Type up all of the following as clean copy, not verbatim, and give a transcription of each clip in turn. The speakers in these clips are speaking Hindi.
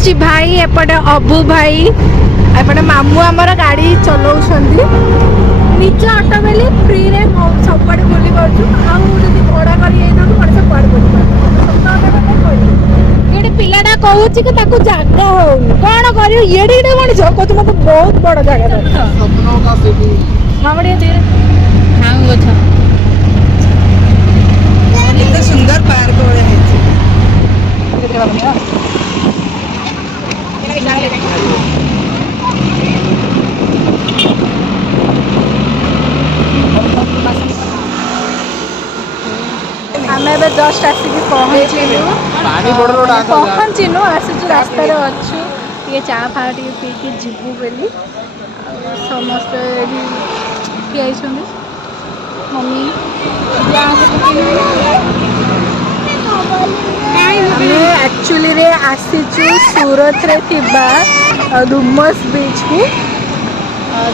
आसची भाई एपटे अबू भाई एपटे मामू आमर गाड़ी चलाउछंती निज ऑटो बेली फ्री रे सब पड़े बुली पारछु आउ जदी भड़ा करी एई दउ मने सब पड़े बुली पारछु ये पिलाटा कहूची कि ताको जागा होउनी कोन करियो एडी एडी मनिस कहत मते बहुत बड़ जागा दरकार सपनो का सिटी मामड़ी धीरे हां गछ कितना सुंदर पार्क होले है आमे बे जस्ट आसिक पहुँचीनु आसीचु रास्तार अच्छु ये चा फा टे पीकि जीवु बोली समस्त ठिया मम्मी एक्चुअली रे आसीचु सूरत रे थिबा डुमस बीच को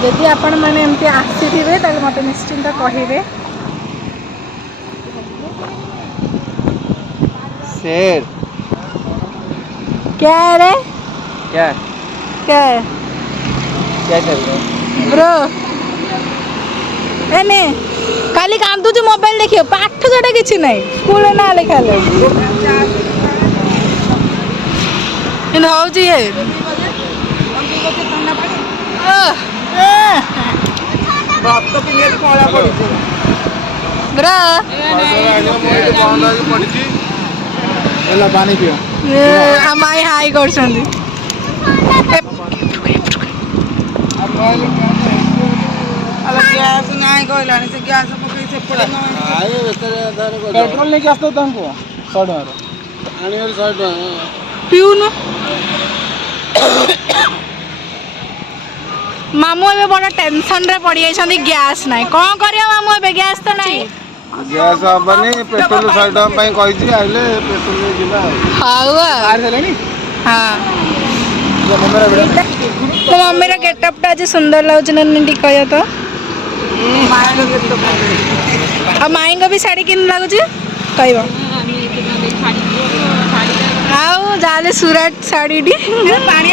जदि आपण माने एमती आसीथिबे ताले मते निश्चिंत कहिबे शेर क्या है रे क्या क्या है क्या कर रहे हो ब्रो एने काली कांदू जो मोबाइल देखियो पाठ जोटा किछि नै स्कूल ना लिखा ले इन हो जी है बाप तो पिने कोला पड़ी ब्रो एला पानी पियो हमाई हाई करछंदी अल गैस नाही कहलानी से गैस पकई से पड़े ना आए पेट्रोल लेके आस्तो तुमको 100 टका आनी 100 टका पिउ न मामू एबे बड़ा टेंशन रे पड़ी जाइछंदी गैस नाही कोन करिया मामू एबे गैस तो नाही गैस बनी पेट्रोल 100 टका पई कहिछि आइले पेट्रोल ले जिला हाउ बाहर चलेनी हां जो मम्मीरा वीडियो तो मम्मीरा गेटअप टा जे सुंदर लागछ न निडी कहया तो माय लोग तो आ माईंग भी साड़ी किन लागछ कहबो आउ जाले सुरत साड़ी डी पानी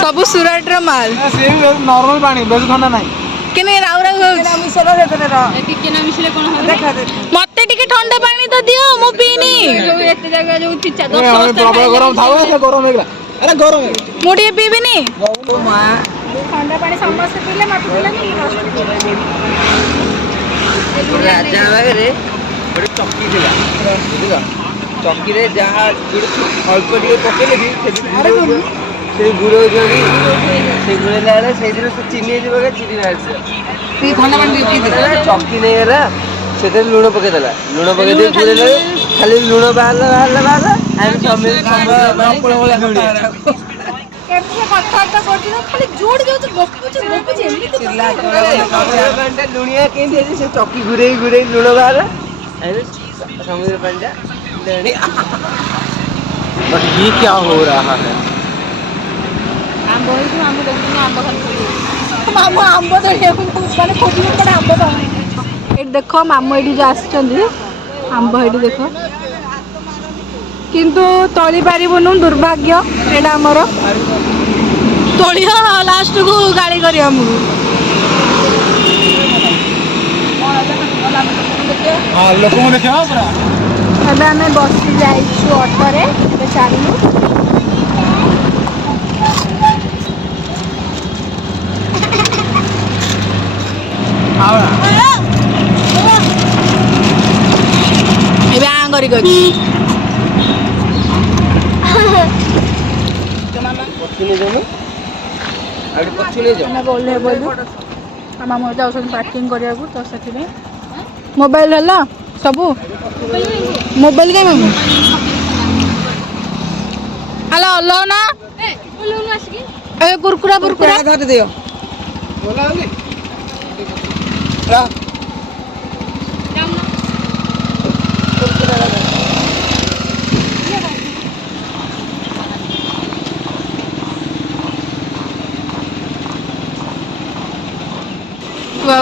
सब सुरत रो माल से नॉर्मल पानी बेस ठंडा नाही केने राउ राउ ना मिसला देते रे टिके ना मिसले कोन हो देखा दे मते टिके ठंडा पानी तो दियो मु पीनी जो एते जगह जो 10 प्रबल गरम थावे से गरम हेगला अरे गरम है मु टिके पीबिनी ओ मां ठंडा पानी समस्त पीले मत पीले नहीं राजा रे बड़ी चक्की दिला बुझला चक्की रे जहां अल्प टिके पकेले भी अरे से गुरो जड़ी से गुरे लाले से दिन से चीनी दिबे के चीनी लासे ती ठंडा पानी पी दे चक्की नहीं एरा से लूण पके देला लूण पके दे गुरे ले खाली लूण बाहर हम समय पानी बोला केते कथा तो करती ना खाली जोड़ जाउ गपुच एमनी तो घंटा लुणिया के दे से चक्की घुरे लूण बाहर अरे समुद्र पंजा लेनी बट ये क्या हो रहा है आम बोल तू आम देखि आम खाली मामू आम दे माने खोजी पड़े आम पाए ए देखो मामू एडी जो आछचंदी आंब एडी देखो किंतु तोली पारिबनु दुर्भाग्य एडा हमर तोलिया लास्ट को गाड़ी करी हमहु हां लोक को देखा पूरा ଏବେ ଆମେ ବସି ଯାଇଛୁ ଅଟୋରେ ଏବେ ଚାଲିଲୁ ଏବେ ଆଁ କରି କରି पछिने जानु आड़ी पछिने जा ଆମେ ଓହ୍ଲେଇ ପଡ଼ିଲୁ ଆମ ମାମୁଁ ଯାଉଛନ୍ତି ପାର୍କିଂ କରିବାକୁ ତ ସେଥିପାଇଁ ମୋବାଇଲ ହେଲା ସବୁ ମୋବାଇଲ କାଇଁ ମାମୁଁ ହ୍ୟାଲୋ ଓହ୍ଲାଉ ନା ଏ କୁରକୁରା ବୁରକୁରା धर दियो बोला हली रा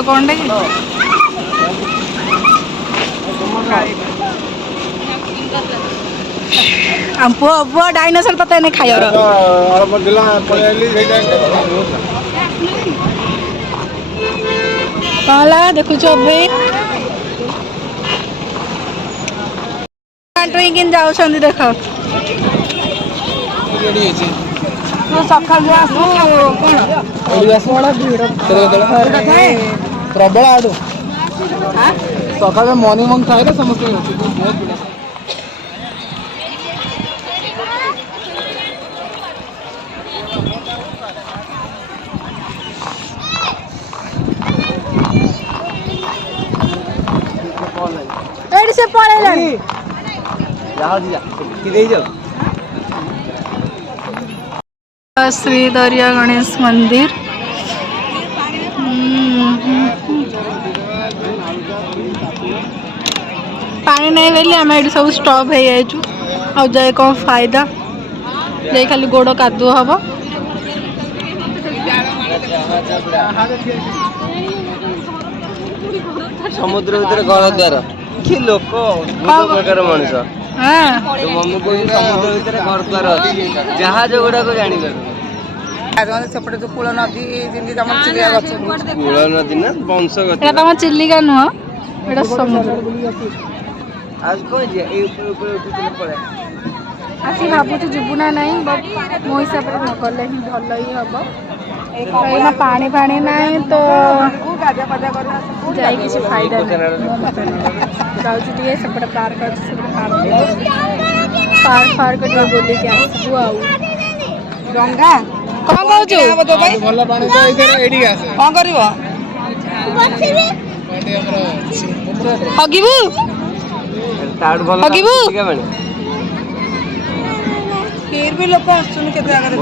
कौन डे ଆମ ପୁଅ ଡାଇନୋସର ତତେ ଏନେ ଖାଇବାର ଅଳ୍ପ ଦିଲା ପଳେଇ ଆଇଲି ସେଇ ଟାଇମରେ କଣ ହେଲା ଦେଖୁଛୁ ଭାଇ କେମିତି ଯାଉଛନ୍ତି ଦେଖ ରେଡି ହେଇଛି ତୁ ସକାଳୁ ଆସୁ କଣ ଏଠି ଆସ ବଡ଼ ଭିଡ଼ ପ୍ରବଳ ଆଡୁ ସକାଳେ ମର୍ଣ୍ଣିଂ ୱାକ୍ ଥାଏ ନା ସମସ୍ତେ ଅଛି ବହୁତ ଭିଡ଼ ଏଇଠି ସେ ପଳେଇଲାଣି ଶ୍ରୀ ଦରିଆ ଗଣେଶ ମନ୍ଦିର ପାଣି ନାହିଁ ବୋଲି ଆମେ ଏଠି ସବୁ ଷ୍ଟପ୍ ହେଇଯାଇଛୁ ଆଉ ଯାଏ କ'ଣ ଫାଇଦା ଯାଇ ଖାଲି ଗୋଡ଼ କାଦୁଅ ହବ ସମୁଦ୍ର ଭିତରେ ଘର ଦ୍ୱାର କି ଲୋକ ଅଦ୍ଭୁତ ପ୍ରକାର ମଣିଷ ମମି କହୁଛି ସମୁଦ୍ର ଭିତରେ ଘର ଦ୍ୱାର ଅଛି ଜାହାଜ ଗୁଡାକ ଜାଣିପାରୁନି ସେପଟେ ଯୋଉ କୂଳ ନଦୀ ଯେମିତି ତମର ଚିଲିକା ଗଛ କୂଳ ନଦୀ ନା ବଂଶ ଗଛ ଏଇଟା ତମ ଚିଲିକା ନୁହଁ ଏଇଟା ସମୁଦ୍ର ଆଉ କଣ ଯିବା ଏଇ ଉପରେ ଉଠିଥିଲେ ପଳେଇ ଆସି ଭାବୁଛୁ ଯିବୁ ନା ନାହିଁ ବଟ୍ ମୋ ହିସାବରେ ନ ଗଲେ ହିଁ ଭଲ ହିଁ ହବ ଏଇନା ପାଣି ଫାଣି ନାହିଁ ତ ଯାଇ କିଛି ଫାଇଦା ନାହିଁ ଯାଉଛି ଟିକେ ସେପଟେ ପାର୍କ ଅଛି ସେପଟେ ପାର୍କ ଟିକେ ବୁଲିକି ଆସିବୁ ଆଉ ଡଙ୍ଗା କ'ଣ କହୁଛୁ ଭଲ ପାଣି ତ ଏଇଥିରେ ଏଇଠିକି ଆସେ କଣ କରିବ ଏଠି ଆମର ହଗିବୁ ତାଠୁ ଭଲ ହଗିବୁ? ଚିଲିକା ପାଣି ଫିର ବି ଲୋକ ଆସୁଛନ୍ତି କେତେ ଜାଗାରେ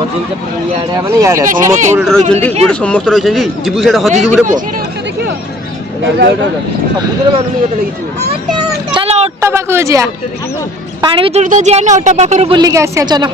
ଇଆଡେ ମାନେ ଇଆଡେ ସମସ୍ତେ ଗୋଟେ ରହିଛନ୍ତି ଗୋଟେ ସମସ୍ତେ ରହିଛନ୍ତି ଯିବୁ ସେଟା ହଜିଯିବୁ ଗୋଟେ ପୁଅ ସବୁଥିରେ ମାନୁନି କେତେ ଲାଗିଛି ଚାଲ ଅଟୋ ପାଖକୁ ଯିବା ପାଣି ଭିତରୁ ତ ଯିବାନି ଅଟୋ ପାଖରୁ ବୁଲିକି ଆସିବା ଚାଲ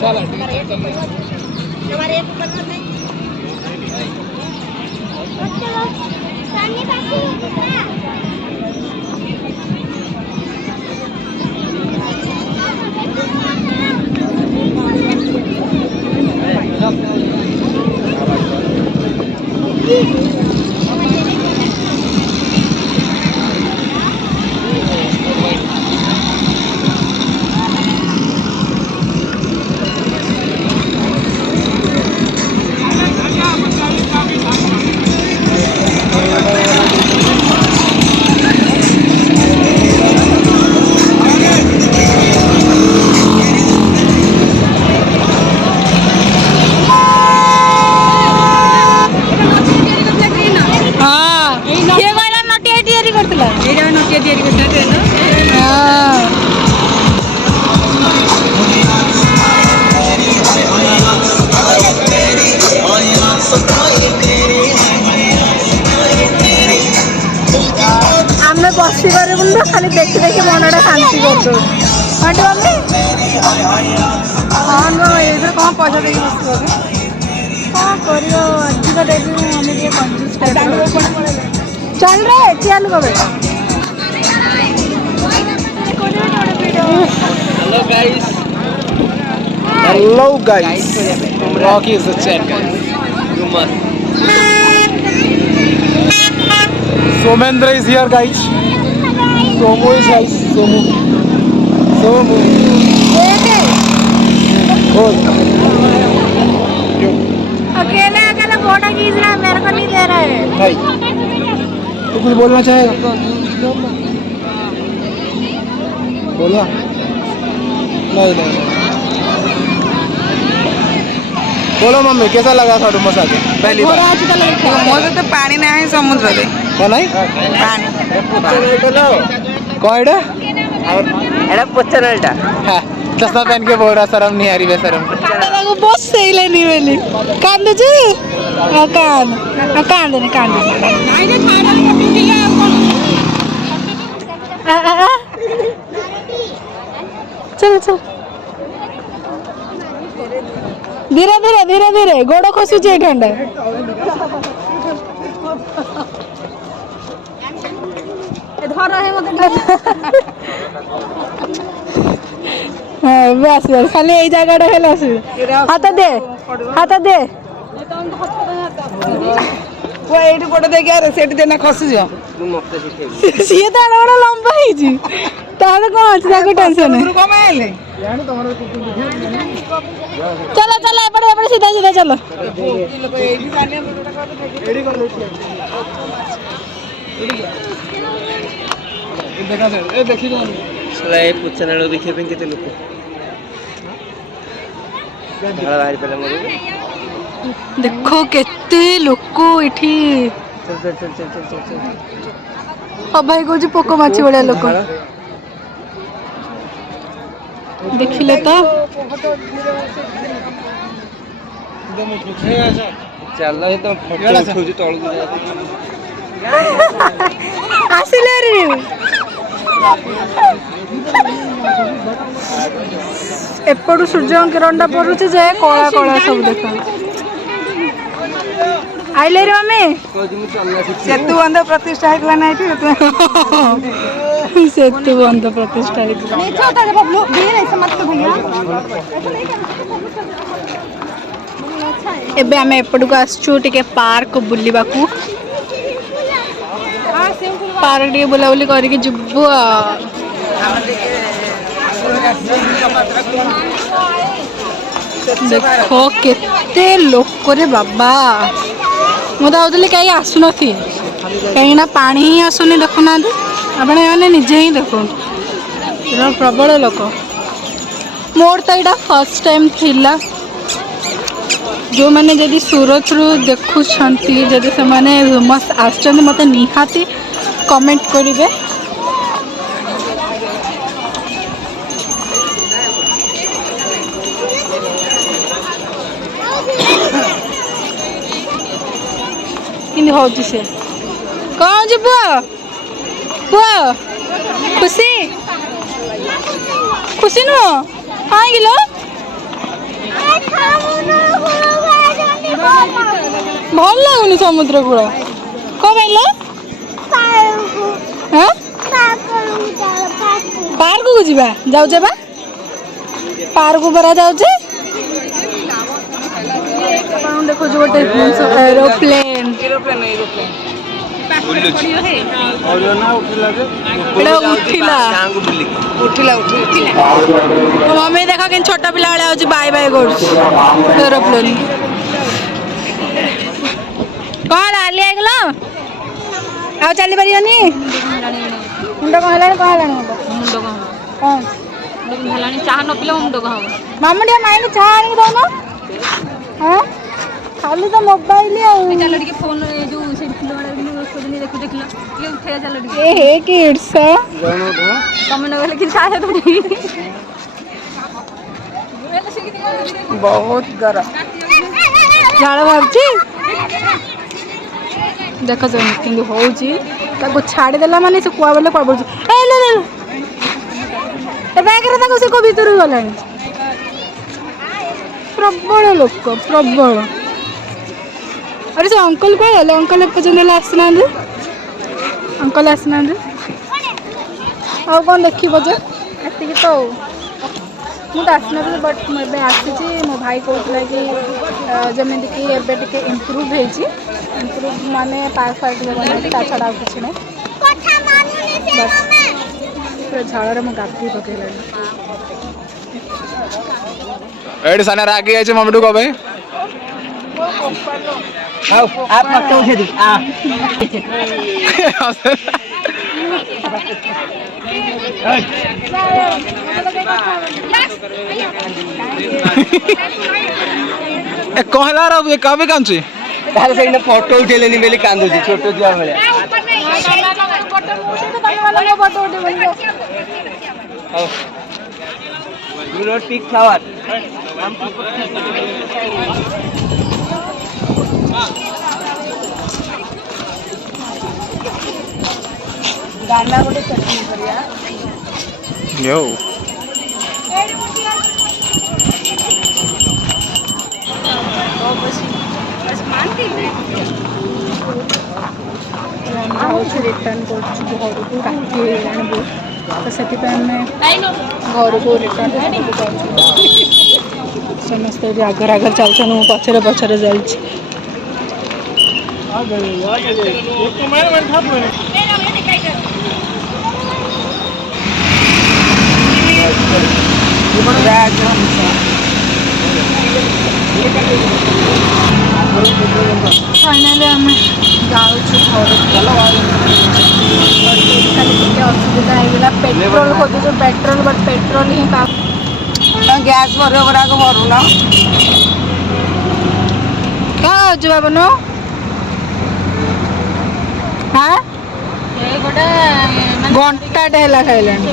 ଆମେ ବସି ପାରିବୁନି ତ ଖାଲି ଦେଖି ଦେଖି ମନଟା ଶାନ୍ତି କରିଦଉ ହଁ ନୁହଁ ଏଇଥିରେ କଣ ପଇସା ଦେଇକି ବସିବ କ'ଣ କରିବ ଅଧିକ ଡେରି ଆମେ ଟିକେ କଞ୍ଜୁସ୍ ଚାଲ ରେ ଚାଲ କବେ Hello guys, Rocky is the chat guys. Somendra is here guys. Somu is guys. Somu. अकेले अकेले फोटो खींच रहा है मेरे को नहीं दे रहा है भाई, तू कुछ बोलना चाहेगा? बोला? नहीं। बोलो मम्मी कैसा लगा था डुमस आके पहली बार? ମୋର ତ ପାଣି ନାହିଁ ସମୁଦ୍ରରେ कौन है? ପାଣି कौन है? ଏଟା ପଚାରଟା हाँ, चश्मा पहन के बोल रहा शर्म नहीं आ रही बेशरम। बस सही लेनी वाली कांदुचु कांदने चल धीरे धीरे गोड़ खसुचे खंडा हाँ ଏବେ ଆସିବ ଖାଲି ଏଇ ଜାଗାଟା ହେଲେ ଆସିବ ହାତ ଦେ ଏଇଠି ଗୋଟେ ଦେଇକି ଆରେ ସେଠି ଦେନା ଖସିଯିବ। ତୁ ମତେ ଶିଖେଇବୁ। ସିଏ ତ ବଡ଼ ଲମ୍ବା ହେଇଛି ତାହେଲେ କ'ଣ ଅଛି ତାକୁ ଟେନସନ କଣ ହେଲେ ଚାଲ ଚାଲ ଏପଟେ ଏପଟେ ସିଧା ସିଧା ଚାଲ ଶଳା ଏ ପୁଚନାଳ ଦେଖିବା ପାଇଁ କେତେ ଲୋକ ଝାଳ ବାହାରି ପଡ଼ିଲା ମୋର। ଦେଖ କେତେ ଲୋକ ଏଠି ଚଲ ଚଲ ଚଲ ଚଲ ଚଲ ଚଲ ଚଲ। ଅଭାଇ କହୁଛି ପୋକ ମାଛି ଭଳିଆ ଲୋକ ଦେଖିଲେ ତ ଚାଲ ଏ ତ ଫଟୋ ଉଠଉଛି ତଳକୁ ଆସିଲେ ଏପଟୁ ସୂର୍ଯ୍ୟ କିରଣଟା ପଡୁଛି ଯେ କଳା କଳା ସବୁ ଦେଖା ଆଇଲେ ରେ ମମି ସେତୁ ବନ୍ଧ ପ୍ରତିଷ୍ଠା ହେଇଥିଲା ନା ଏଠି ସେତୁ ବନ୍ଧ ପ୍ରତିଷ୍ଠା ହେଇଥିଲା ଏବେ ଆମେ ଏପଟକୁ ଆସିଛୁ ଟିକେ ପାର୍କ ବୁଲିବାକୁ ପାର୍କ ଟିକେ ବୁଲାବୁଲି କରିକି ଯିବୁ ଦେଖ କେତେ ଲୋକରେ ବାବା ମୁଁ ତ ଭାବୁଥିଲି କେହି ଆସୁନଥିବେ କାହିଁକିନା ପାଣି ହିଁ ଆସୁନି ଦେଖୁନାହାନ୍ତି ଆପଣ ଏମାନେ ନିଜେ ହିଁ ଦେଖନ୍ତୁ ପ୍ରବଳ ଲୋକ ମୋର ତ ଏଇଟା ଫାର୍ଷ୍ଟ ଟାଇମ୍ ଥିଲା ଯେଉଁମାନେ ଯଦି ସୁରତରୁ ଦେଖୁଛନ୍ତି ଯଦି ସେମାନେ ଆସୁଛନ୍ତି ମୋତେ ନିହାତି କମେଣ୍ଟ କରିବେ କେମିତି ହେଉଛି ସେ କ'ଣ ହେଉଛି ପୁଅ ଖୁସି ଖୁସି ନୁହଁ କାହିଁକି ଲୋ ଭଲ ଲାଗୁନି ସମୁଦ୍ର କୂଳ କ'ଣ ପାଇଁ ଲୋ ପାର୍କକୁ ଯିବା ଯାଉଛେ ବା ପାର୍କକୁ ପରା ଯାଉଛେ ଦେଖୁଛୁ ଗୋଟେ ଏରୋପ୍ଲେନ୍ ମମି ଦେଖ କେମିତି ଛୋଟ ପିଲା ଭଳିଆ ହଉଛି ବାଇ ବାଇ କରୁଛି ଏରୋପ୍ଲେନ୍ କ'ଣ ଲାଲି ହେଇଗଲ ଆଉ ଚାଲି ପାରିବନି ମୁଣ୍ଡ କ'ଣ ହେଲାଣି ମୁଣ୍ଡ କ'ଣ ହେଲାଣି ଚାହା ନ ପିଲେ ମୁଣ୍ଡ କ'ଣ ହବ ମାମା ଟିକେ ମାଇଁକୁ ଚାହା ଆଣିକି ଦଉନ ହଁ ଖାଲି ତ ମୋବାଇଲ ଆଉ ଚାଲ ଟିକେ ଫୋନ ଯୋଉ ସେଠି ଫିଲ୍ମ ଦେଖୁ ଦେଖିଲ ଟିକେ ଉଠେଇବା ଚାଲ ଟିକେ ଏ ହେ କିଡ୍ସ ତମେ ନ ଗଲେ କି ଚାହା ଦେବି ବହୁତ ଗରମ ଝାଳ ବାହାରୁଛି ଦେଖ କେମିତି ହଉଛି ତାକୁ ଛାଡ଼ିଦେଲା ମାନେ ସେ କୁଆ ବୋଲେ କୁଆ ପଡୁଛି ଏ ବ୍ୟାଗରେ ତାକୁ ସେ କୋଉ ଭିତରକୁ ଗଲାଣି ପ୍ରବଳ ଲୋକ ପ୍ରବଳ अरे से अंकल को अंकल एपर्तन आसना अंकल आसना कौन देखो जे एति तो मुझे आसना बट मुझे आसी मो भाई कहला कि जमी कि एबे टिके इम्प्रूव इम्प्रूव माने पार्क फार्क बना छड़ा किसी ना बस पूरा झाड़ में गाधी पकड़ साने रागी आई मम्मी टू कब आप मत उठे दी कहला रे कभी कांची तारे से फोटो उठेलेनी बेली कांदुची छोटो जुआ भले डू नॉट पिक फ्लावर गाना गोटे चटनी करिया यो रिटर्न कर घर को राति तो ସେଥିପାଇଁ ଆମେ ଘରକୁ ରିଟର୍ନ ହେବାକୁ ଯାଉଛୁ ସମସ୍ତେ ଏଠି ଆଗରେ ଆଗରେ ଚାଲୁଛନ୍ତି ମୁଁ ପଛରେ ପଛରେ ଯାଉଛି फाइनाली ଆମେ ଯାଉଛୁ ଘରକୁ ଖାଲି ଟିକେ ଅସୁବିଧା ହେଇଗଲା ପେଟ୍ରୋଲ ଖୋଜୁଛୁ ପେଟ୍ରୋଲ ବଟ୍ ପେଟ୍ରୋଲ ହିଁ ଗ୍ୟାସ୍ ଭରିବ ଗୁଡ଼ାକ ଭରୁନ କ'ଣ ହଉଛି ବାବନୁ ହଁ ଘଣ୍ଟାଟେ ହେଲା ଖାଇଲାଣି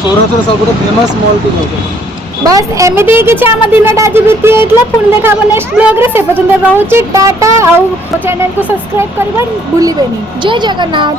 सूरत सबुठ फेमस मॉल को जाऊँ बस एमती ही किसी आम दिनटा आज बीती जाता पुणी देखा नेक्स्ट ब्लॉग रे से पर्यंत रोचे टाटा आउ चैनल को सब्सक्राइब करबा भूलिबेनी जय जगन्नाथ।